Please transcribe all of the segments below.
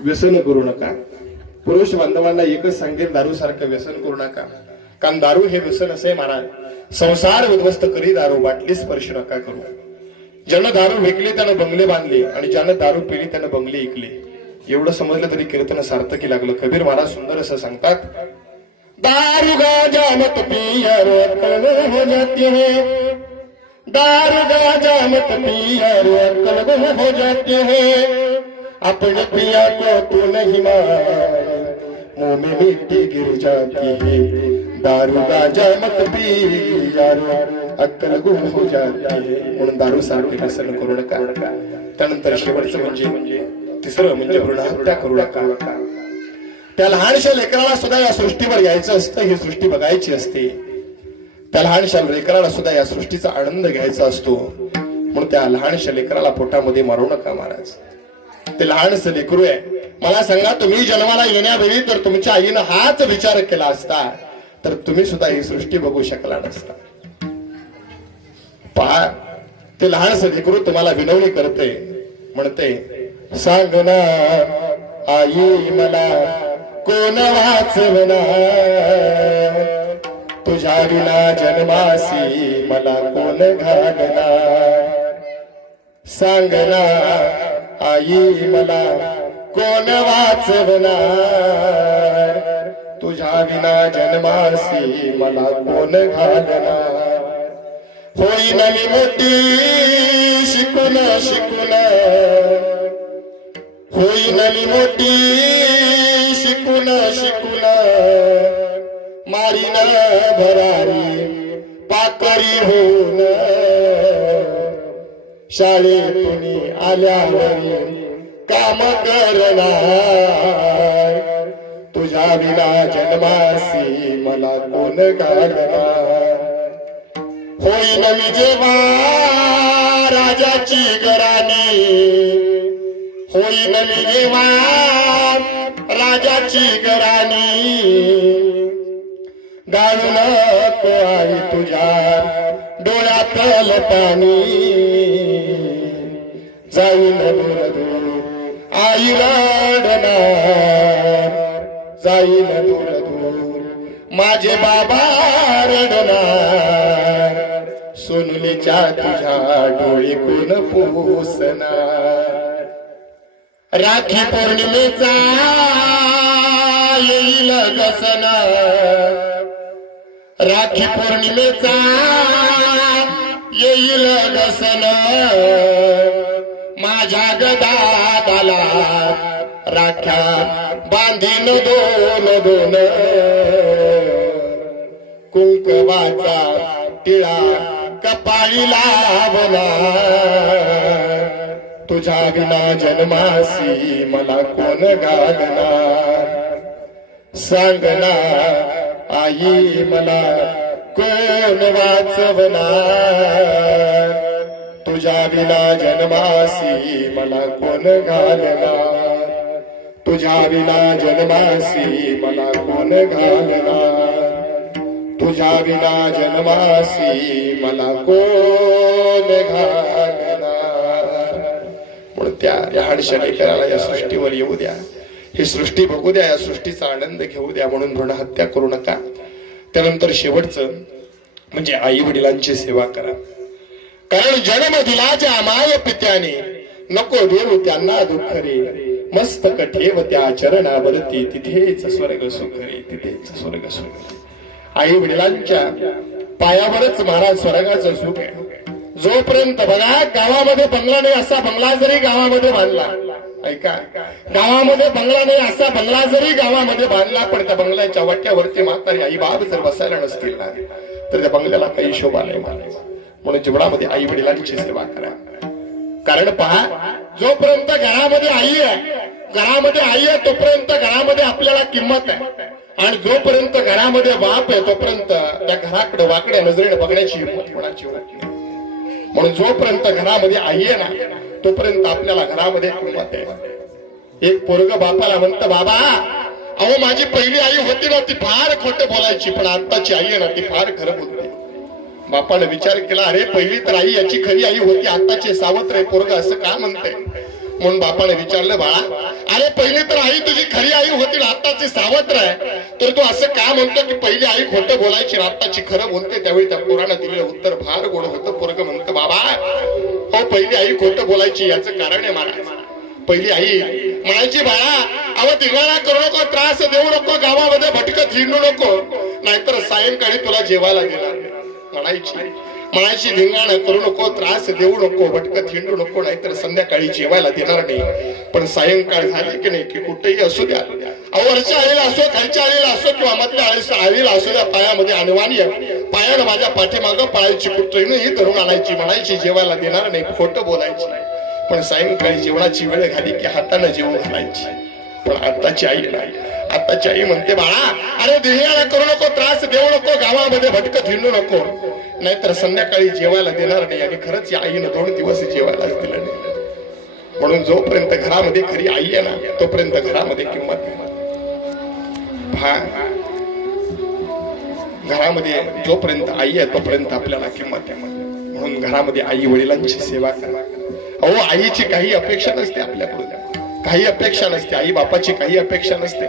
व्यसन करू नका. पुरुष बांधवांना एकच सांगेल, दारू सारखं व्यसन करू नका. कारण दारू हे व्यसन असे महाराज, संसार उद्ध्वस्त करी दारू, बाटली स्पर्श नका करू. ज्यानं दारू विकली त्यानं बंगले बांधले आणि ज्यानं दारू पिली त्यानं बंगले ऐकले. एवढं समजलं तरी कीर्तन सार्थकी लागलं. कबीर महाराज सुंदर असं सांगतात, दारू गाजा मत पिया रो अक्कल हो जाती है, दारू गाजा मत पिया रो अक्कल हो जाती है, अपने पिया को तू नहीं माने मुंह में मिट्टी गिर जाती है, दारू गाजा मत पिया रो अक्कल गुम हो जाती है. म्हणून दारू सारखे व्यसन करू नका. त्यानंतर शेवटचं म्हणजे तिसरं म्हणजे भ्रूणहत्या करू नका. त्या लहानशा लेकराला सुद्धा या सृष्टीवर यायचं असतं, ही सृष्टी बघायची असते. त्या लहानशा लेकराला सुद्धा या सृष्टीचा आनंद घ्यायचा असतो. म्हणून त्या लहानशा लेकराला पोटामध्ये मारू नका महाराज. ते लहानसं लेकरू आहे. मला सांगा, तुम्ही जन्माला येण्यावेळी तर तुमच्या आईनं हाच विचार केला असता तर तुम्ही सुद्धा ही सृष्टी बघू शकला नसता. पहा, ते लहानसं लेकरू तुम्हाला विनवणी करते, म्हणते, सांग ना आई मला कोण वाचवणार, तुझ्या विना जन्मासी मला कोण घालणार, सांग ना आई मला कोण वाचवणार, तुझ्या विना जन्मासी मला कोण घालणार. होईन मी मोठी शिकून शिकून, होईन मी मोठी शिकून शिकून, मारीन भरारी पाकरी होऊन, शाळेतून आल्यावर काम करणार, तुझ्या विना जन्मासी मला कोण घालणार. होईन मी जेव्हा राजाची घराणी, होईन मी जेव्हा राजाची घराणी, गाळू नको आई तुझ्या डोळ्यातल पाणी, जाईन दूर दूर आई रडणार, जाईन दूर दूर माझे बाबा रडणार, सोनुलीच्या तुझ्या डोळे कोण पुसणार. राखी पौर्णिमेचा येईल गसन, राखी पौर्णिमेचा येईल गसन, माझ्या गदाला राख्या बांधीन दोन दोन, कुंकवाचा टिळा कपाळी लावणार, तुझ्या विना जन्मासी मला कोण घालणार. सांग ना आई मला कोण वाचवणार, तुझ्या विना जन्मासी मला कोण घालणार, तुझ्या विना जन्मासी मला कोण घालणार, तुझ्या विना जन्मासी मला कोण घालणार. म्हणून त्या लहानशा लेकराला या सृष्टीवर येऊ द्या, ही सृष्टी बघू द्या, या सृष्टीचा आनंद घेऊ द्या. म्हणून भ्रूणहत्या करू नका. त्यानंतर शेवटचं म्हणजे आई वडिलांची सेवा करा. कारण जन्म दिला ज्या माय पित्याने, नको देऊ त्यांना दुःख रे, मस्तक ठेव त्या चरणावरती, तिथेच स्वर्ग सुख रे, तिथेच स्वर्ग सुख. आई वडिलांच्या पायावरच महाराज स्वर्गाचं सुख आहे. जोपर्यंत बघा, गावामध्ये बंगला नाही असा बंगला जरी गावामध्ये बांधला, ऐका, गावामध्ये बंगला नाही असा बंगला जरी गावामध्ये बांधला, पण त्या बंगल्याच्या वाट्यावरती म्हातारी आई बाप जर बसायला नसतील ना तर त्या बंगल्याला काही शोभा नाही मानायचा. म्हणून जीवनामध्ये आई वडिलांची सेवा करा. कारण पहा, जोपर्यंत घरामध्ये आई आहे, घरामध्ये आई आहे तोपर्यंत घरामध्ये आपल्याला किंमत आहे. आणि जोपर्यंत घरामध्ये बाप आहे तोपर्यंत त्या घराकडे वाकड्या नजरेने बघण्याची हिंमत कोणाची होत नाही. म्हणून जोपर्यंत घरामध्ये आई आहे ना तोपर्यंत आपल्याला घरामध्ये किंमत आहे. एक पोरग बापाला म्हणतं, बाबा अहो माझी पहिली आई होती ना ती फार खोटं बोलायची, पण आत्ताची आई आहे ना ती फार खरं बोलते. बापाने विचार केला, अरे पहिली तर आई याची खरी आई होती, आत्ताची सावत्र आहे पोरग असं का म्हणते. म्हणून बापाने विचारलं, बाळा अरे पहिली तर आई तुझी खरी आई होती ना, आत्ताची सावत्र आहे. तर तू असं का म्हणतो की पहिली आई खोटं बोलायची ना आत्ताची खरं बोलते? त्यावेळी त्या पोरानं दिलेलं उत्तर फार गोड होतं. पोरग म्हणतं, बाबा हो पहिली आई खोटं बोलायची याचं कारण आहे मला. पहिली आई म्हणायची, बाळा अहो धिंगाणा करू नको, त्रास देऊ नको, गावामध्ये भटकत हिंडू नको, नाहीतर सायंकाळी तुला जेवायला देणार म्हणायची धिंगाणा करू नको, त्रास देऊ नको, भटकत हिंडू नको, नाहीतर संध्याकाळी जेवायला देणार नाही. पण सायंकाळ झाली की नाही की कुठेही असू द्या, वरच्या आईला असो, खालच्या आईला असो किंवा मधल्या आईला असू द्या, पायामध्ये आणवानी पायानं माझ्या पाठीमागं पायाची कुठेही ही धरून आणायची. म्हणायची जेवायला देणार नाही, खोटं बोलायची. पण सायंकाळी जेवणाची वेळ झाली की हाताने जेवण घालायची. पण आत्ताची आई नाही. आत्ताची आई म्हणते, बाळा अरे धिंगाणा करू नको, त्रास देऊ नको, गावामध्ये भटकत हिंडू नको, नाहीतर संध्याकाळी जेवायला देणार नाही. आणि खरंच या आईनं 2 दिवस जेवायला दिलं नाही. म्हणून जोपर्यंत घरामध्ये खरी आई आहे ना तोपर्यंत घरामध्ये किंमत घरामध्ये जोपर्यंत आई आहे तोपर्यंत आपल्याला किंमत आहे. म्हणून घरामध्ये आई वडिलांची सेवा करा. अहो आईची काही अपेक्षा नसते आपल्याकडून, काही अपेक्षा नसते. आई बापाची काही अपेक्षा नसते.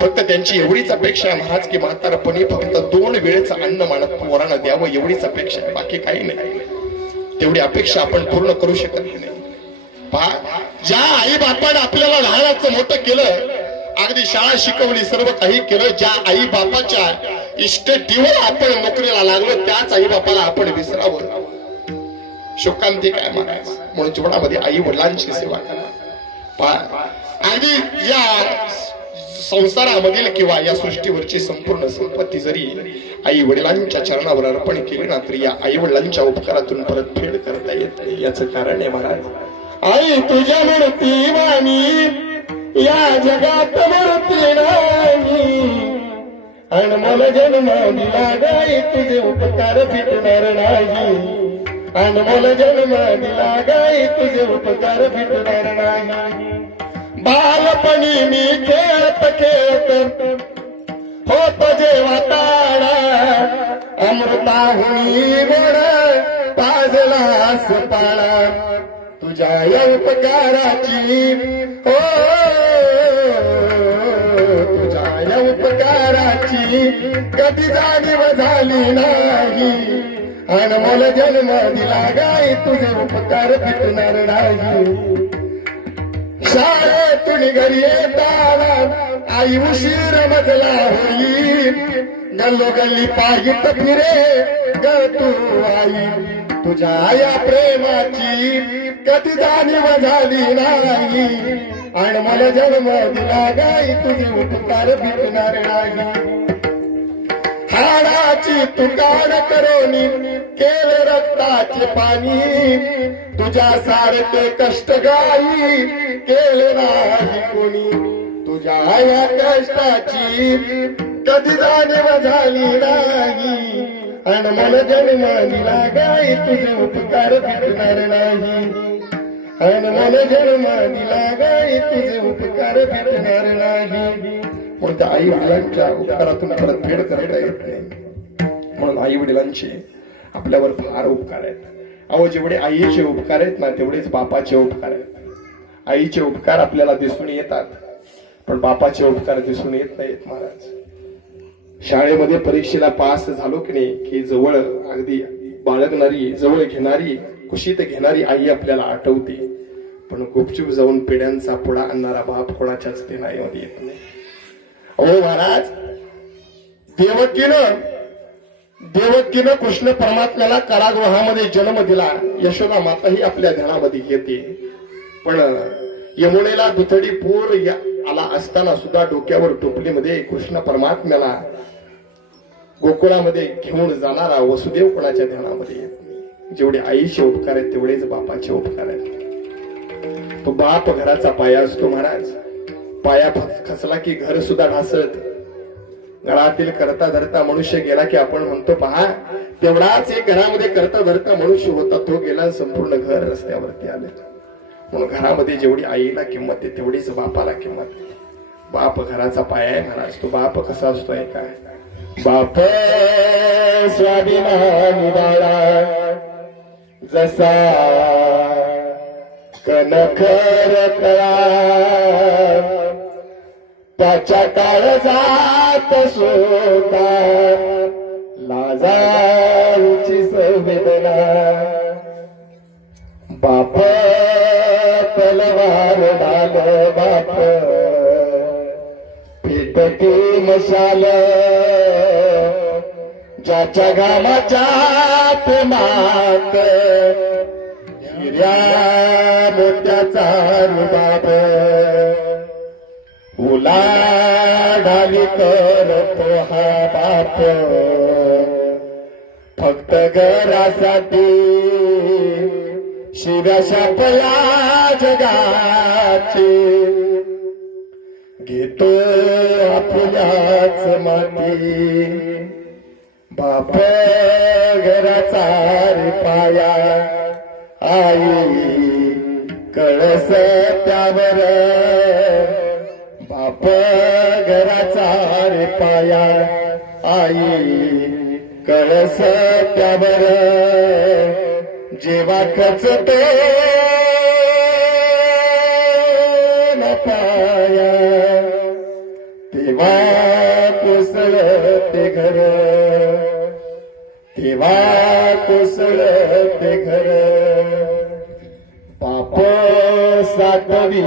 फक्त त्यांची एवढीच अपेक्षा आहे महाराज की म्हातारपणी फक्त 2 वेळेचं अन्न मानत पोरांना द्यावं, एवढीच अपेक्षा आहे, बाकी काही नाही. तेवढी अपेक्षा आपण पूर्ण करू शकत नाही. पहा, ज्या आई बापाने आपल्याला लहानाचं मोठं केलं, अगदी शाळा शिकवली, सर्व काही केलं, ज्या आई बापाच्या इस्टेटीवर आपण नोकरीला लागलो त्याच आई बापाला आपण विसरावं, शोकांती काय म्हणायचं. म्हणून जीवनामध्ये आई वडिलांची सेवा करा. अगदी या संसारामधील किंवा या सृष्टीवरची संपूर्ण संपत्ती जरी आई वडिलांच्या चरणावर अर्पण केली ना तरी या आई वडिलांच्या उपकारातून परतफेड करता येत नाही. याचं कारण आहे महाराज, आई तुझ्या मूर्ती वाणी या जगात मूर्ती नाही, अनमोल जन्म दिला गाई तुझे उपकार फिटणार नाही, अनमोल जन्म दिला गाई तुझे उपकार फिटणार नाही. बालपणी मी खेळत खेळत होत जेव्हा ताळा, अमृताहुनी गोड पाजलास पाळा, तुझ्या या उपकाराची हो, तुझ्या या उपकाराची कधी जाणीव झाली नाही, अनमोल जन्म दिला गाई तुझे उपकार फिटणार नाही. शाळेतून घरी येताना आई उशीर मजला होई, गल्लोगल्ली पाहित फिरे ग तू आई, तुझ्या या प्रेमाची कधी जाणीव झाली नाही, अनमोल जन्म दिला गाई तुझे उपकार फिटणार नाही. हाडाची तुकान करोनी केले रक्ताचे पाणी, तुझ्या सारखे कष्ट गाई केले नाही कोणी, तुझ्या या कष्टाची कधी जाणीव झाली नाही, अनमोल जन्म दिला गाई तुझे उपकार फिटणार नाही, अनमोल जन्म दिला गाई तुझे उपकार फिटणार नाही. म्हणून त्या आई वडिलांच्या उपकारातून परतफेड करता येत नाही. म्हणून आई वडिलांचे आपल्यावर फार उपकार आहेत. अहो जेवढे आईचे उपकार आहेत ना तेवढेच बापाचे उपकार आहेत. आईचे उपकार आपल्याला दिसून येतात पण बापाचे उपकार दिसून येत नाहीत महाराज. शाळेमध्ये परीक्षेला पास झालो की नाही की जवळ अगदी बाळगणारी, जवळ घेणारी, कुशीत घेणारी आई आपल्याला आठवते, पण गुपचूप जाऊन पेड्यांचा पुडा आणणारा बाप कोणाच्याच ते नाही येत नाही. अहो महाराज, देवकीनं कृष्ण परमात्म्याला कारागृहामध्ये जन्म दिला, यशोदा माता ही आपल्या ध्यानामध्ये येते. पण यमुनेला दुथडी पूर आला असताना सुद्धा डोक्यावर टोपलीमध्ये कृष्ण परमात्म्याला गोकुळामध्ये घेऊन जाणारा वसुदेव कोणाच्या ध्यानामध्ये येत नाही. जेवढे आईचे उपकार आहेत तेवढेच बापाचे उपकार आहेत. तो बाप घराचा पाया असतो महाराज. पाया खचला की घर सुद्धा ढासत. घरातील करता धरता मनुष्य गेला की आपण म्हणतो पहा तेवढाच एक घरामध्ये करता धरता मनुष्य होता, तो गेला, संपूर्ण घर रस्त्यावरती आले. म्हणून घरामध्ये जेवढी आईला किंमत आहे तेवढीच बापाला किंमत आहे. बाप घराचा पाया आहे महाराज. तो बाप कसा असतोय काय? बाप स्वाभिमानी बाळा जसा कनखर कळा, त्याच्या काळजात सोता लाजाळूची संवेदना बाप तलवार डाल बाप पेटती मशाल ज्याच्या घामाच्या प्रेमात हिऱ्या मोत्याचा रुबाब उलाढाली करतो हा बाप फक्त घरासाठी शिव्या शापया जगाची घेतो आपल्याच माती बाप घराचा रे पाया आई कळस त्यावर बाप घराचा रे पाया आई कळस त्यावर जेव्हा खचते न पाया तेव्हा कोसळते घर तेव्हा कोसळते घर पाप सातवी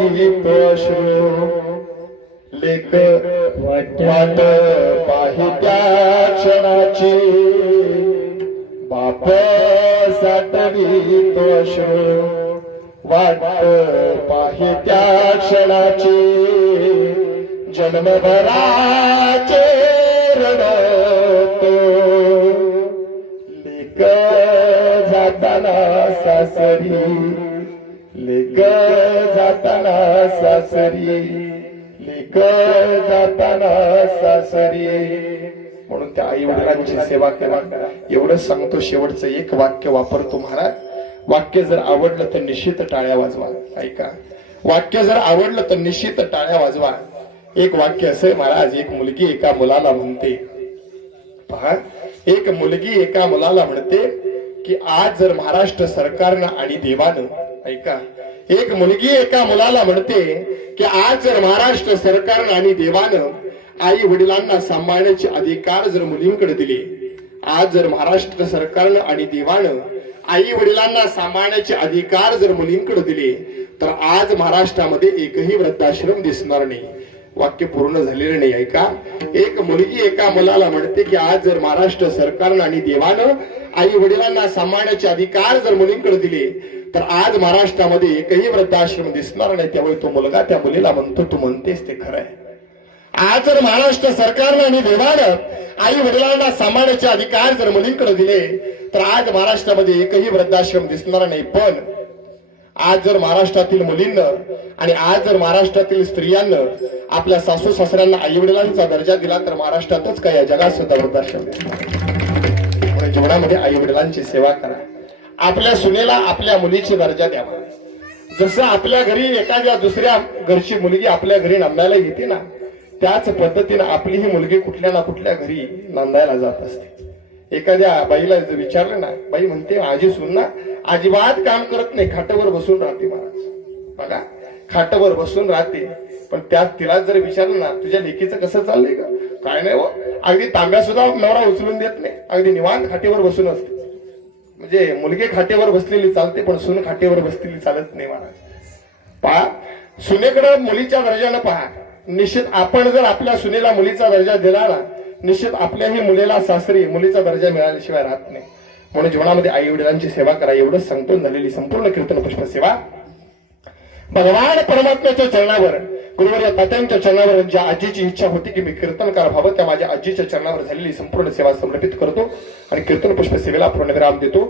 अश्रू लेख वाट पाहित्या क्षणाची बाप सातवी अश्रू वाट पाहित्या क्षणाची जन्मभराचे रडतो लेक जाताना सासरी लेक जाताना सासरी लेक जाताना सासरी म्हणून त्या आई वडिलांची सेवा करा एवढंच सांगतो. शेवटचं एक वाक्य वापरतो महाराज. वाक्य जर आवडलं तर निश्चित टाळ्या वाजवा. ऐका, वाक्य जर आवडलं तर निश्चित टाळ्या वाजवा. एक वाक्य असं महाराज, एक मुलगी एका मुलाला म्हणते, पहा, एक मुलगी एका मुलाला म्हणते की आज जर महाराष्ट्र सरकारनं आणि देवानं, ऐका, एक मुलगी एका मुलाला म्हणते की आज जर महाराष्ट्र सरकारनं आणि देवानं आई वडिलांना सांभाळण्याचे अधिकार जर मुलींकडे दिले, आज जर महाराष्ट्र सरकारनं आणि देवानं आई वडिलांना सांभाळण्याचे अधिकार जर मुलींकडे दिले तर आज महाराष्ट्रामध्ये एकही वृद्धाश्रम दिसणार नाही. वाक्य पूर्ण झालेलं नाही. ऐका, एक मुलगी एका मुलाला म्हणते की आज जर महाराष्ट्र सरकारनं आणि देवानं आई वडिलांना सांभाळण्याचे अधिकार जर मुलींकडे दिले तर आज महाराष्ट्रामध्ये एकही वृद्धाश्रम दिसणार नाही. त्यामुळे तो मुलगा त्या मुलीला म्हणतो, तू म्हणतेस ते खरं आहे. आज जर महाराष्ट्र सरकारनं आणि देवानं आई वडिलांना सांभाळण्याचे अधिकार जर मुलींकडे दिले तर आज महाराष्ट्रामध्ये एकही वृद्धाश्रम दिसणार नाही. पण आज जर महाराष्ट्रातील मुलींना आणि आज जर महाराष्ट्रातील स्त्रियांना आपल्या सासू सासऱ्यांना आई वडिलांचा दर्जा दिला तर महाराष्ट्रातच काय या जगात सुद्धा वृद्धाश्रम दिसणार. जीवनामध्ये आई वडिलांची सेवा करा. आपल्या सुनेला आपल्या मुलीची दर्जा द्यावा. जसं आपल्या घरी एखाद्या दुसऱ्या घरची मुलगी आपल्या घरी नांदायला येते ना, त्याच पद्धतीनं आपली ही मुलगी कुठल्या ना कुठल्या घरी नांदायला जात असते. एखाद्या बाईला विचारलं ना, बाई म्हणते माझी सून ना अजिबात काम करत नाही, खाटावर बसून राहते. महाराज बघा, खाटावर बसून राहते. पण त्यात तिला जर विचारलं ना, तुझ्या लेकीचं कसं चाललंय का, काय नाही हो, अगदी तांब्या सुद्धा नवरा उचलून देत नाही, अगदी निवांत खाटेवर बसून असते. म्हणजे मुलगी खाटेवर बसलेली चालते पण सून खाटेवर बसलेली चालत नाही. महाराज पहा, सुनेकडे मुलीच्या दर्जानं पहा. निश्चित आपण जर आपल्या सुनेला मुलीचा दर्जा दिला ना, निश्चित आपल्याही मुलीला सासरी मुलीचा दर्जा मिळाल्याशिवाय राहत नाही. म्हणून जीवनामध्ये आई वडिलांची सेवा करा. एवढंच सांगतो. झालेली संपूर्ण कीर्तन पुष्प सेवा भगवान परमात्म्याच्या चरणावर, गुरुवर्य तात्यांच्या चरणावर ज्या आजीची इच्छा होती की मी कीर्तनकार व्हावं, त्या माझ्या आजीच्या चरणावर झालेली संपूर्ण सेवा समर्पित करतो आणि कीर्तन पुष्प सेवेला पूर्ण विराम देतो.